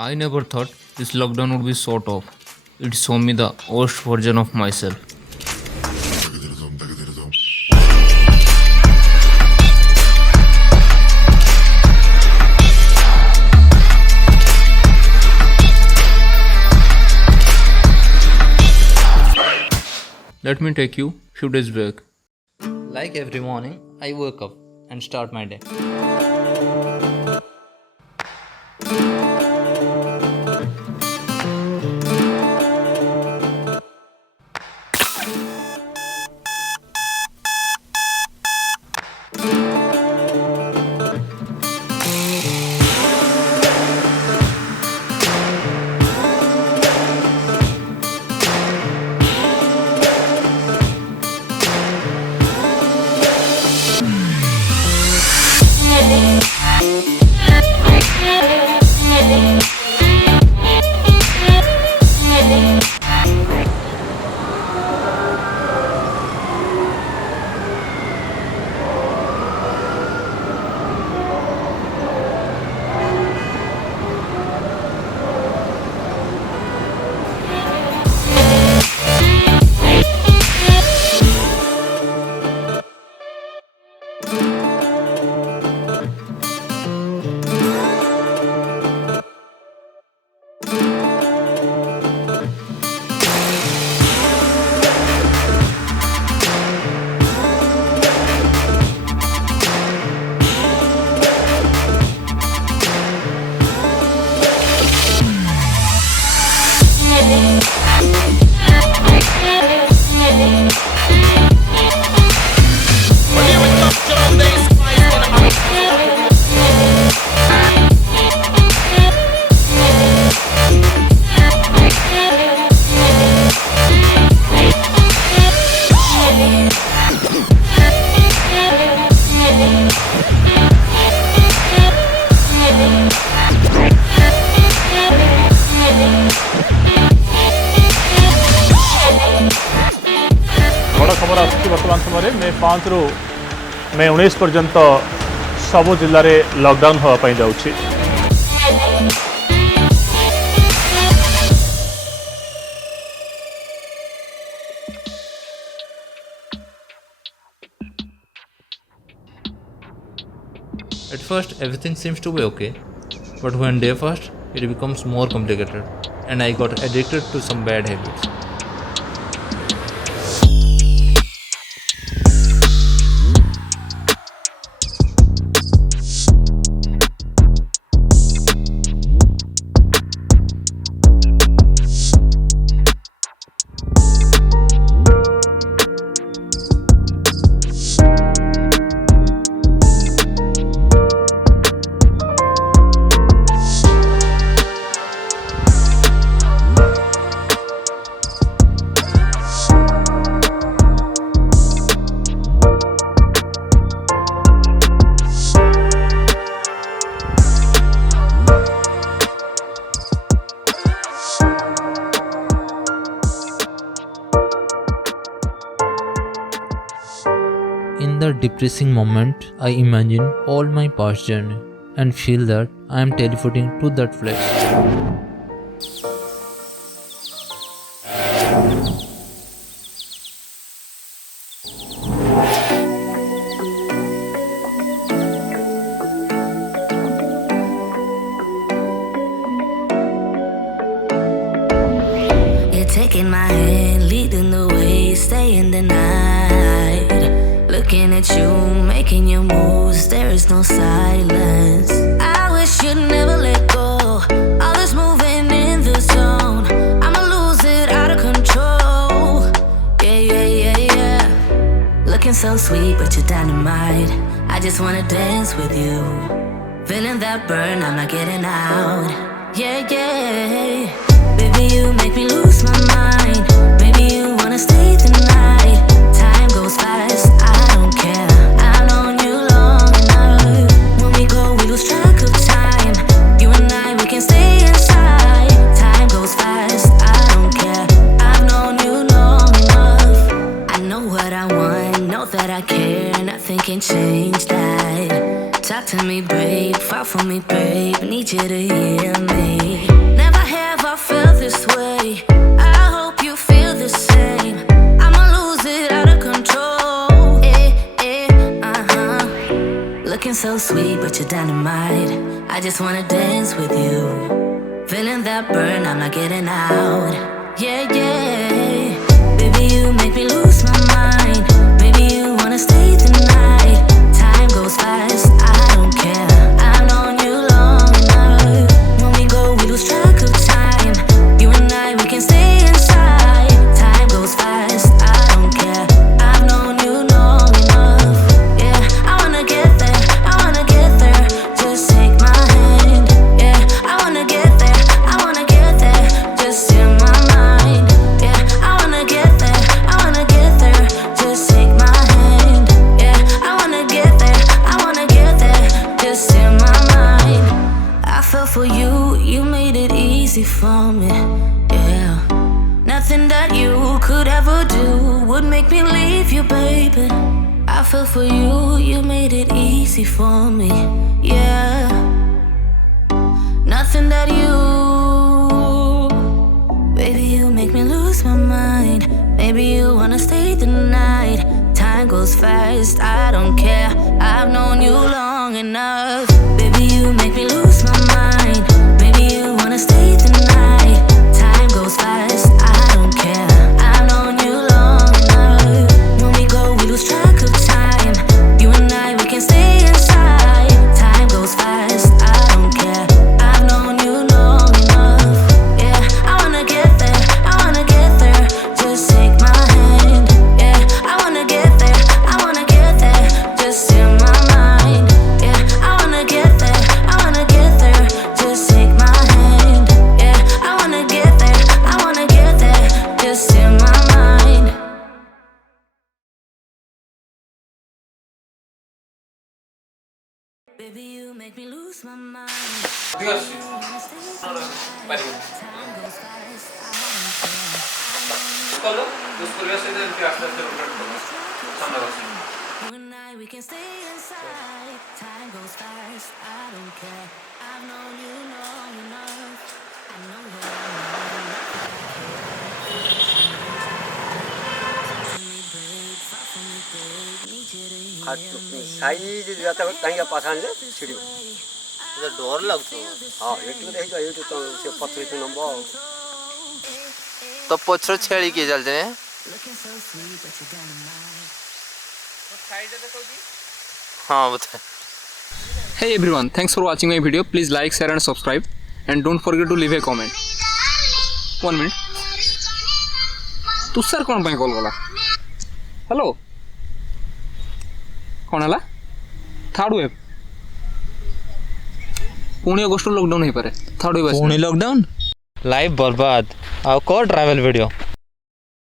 I never thought this lockdown would be so tough. It showed me the worst version of myself. Let me take you few days back. Like every morning, I wake up and start my day. बड़ खबर आसुची वर्तमान समय मे 5 रु मे 19 पर्यंत सबु जिले में लॉकडाउन होगा जाउछि। At first, everything seems to be okay, but when day first, it becomes more complicated, and I got addicted to some bad habits. In the depressing moment, I imagine all my past journey and feel that I am teleporting to that place. You're taking my hand, leading the way, staying the night. Looking at you, making your moves, there is no silence. I wish you'd never let go. All this moving in the zone, I'ma lose it out of control. Yeah. Looking so sweet, but you're dynamite. I just wanna dance with you. Feeling that burn, I'm not getting out. Yeah. Baby, you make me lose my mind. Maybe you wanna stay the night. Time goes fast, I don't care. I've known you long enough. When we go, we lose track of time. You and I, we can stay inside. Time goes fast, I don't care. I've known you long enough. I know what I want, know that I care. Nothing can change that. Talk to me, babe, fall for me, babe. Need you to hear me. looking so sweet, but you're dynamite. I just wanna dance with you. Feeling that burn, I'm not getting out. Yeah, yeah. Baby, you make me lose my mind. Maybe you wanna stay the night. Time goes fast, I don't care. I've known you long enough. When we go, we lose track of time. You and I, we can stay inside. Time goes fast, I don't care. I've known you long enough. Yeah, I wanna get there, I wanna get there. Just take my hand. Yeah, I wanna get there, I wanna get there. Just in my mind. Yeah, I wanna get there, I wanna get there. Just take my hand. Yeah, I wanna get there, I wanna get there. Just in my mind. I fell for you, you made it easy for me. Yeah, nothing that you could ever do would make me leave you, baby. I fell for you, you made it easy for me. Yeah, nothing that you, baby, you make me lose my mind. Maybe you wanna stay the night. Time goes fast, I don't care. I've known you long enough. Baby, you make me lose my mind. Maybe you wanna stay the night. Time goes fast, I don't care. I've known you long enough. When we go, we lose track of time. You and I, we can stay inside. Time goes fast, I don't care. I've known you long enough. Yeah, I wanna get there, I wanna get there. Just take my hand. Yeah, I wanna get there, I wanna get there. Just in my mind. Yeah, I wanna get there, I wanna get there. Just take my hand. Yeah, I wanna get there, I wanna get there. Just in my mind. Baby, you make me lose my mind. You and I, we can stay inside. Time goes fast, I don't care. I've known you long enough. I know that size ତାଙ୍କେ ପାଖାଣିଲେ ଛିଡ଼ିବ ଡର ଲାଗୁଥିବ। ହଁ ଏଠି ଦେଖିଛ ଏଇଠି ତ ସେ ପଥର ନମ୍ବ ଆଉ ତ ପଛରେ ଛେଳି କିଏ ଚାଲିছে ହଁ ବୋଧେ। Hey everyone, thanks for watching my video. Please like, share and subscribe, and don't forget to leave a comment. 1 minute. Tushar कौन पाई कॉल कला? हेलो कौन है? थर्ड वेव पुणे अगस्त लॉकडाउन हो पारे। Third wave Pune lockdown live बर्बाद। आउ को ट्रैवल वीडियो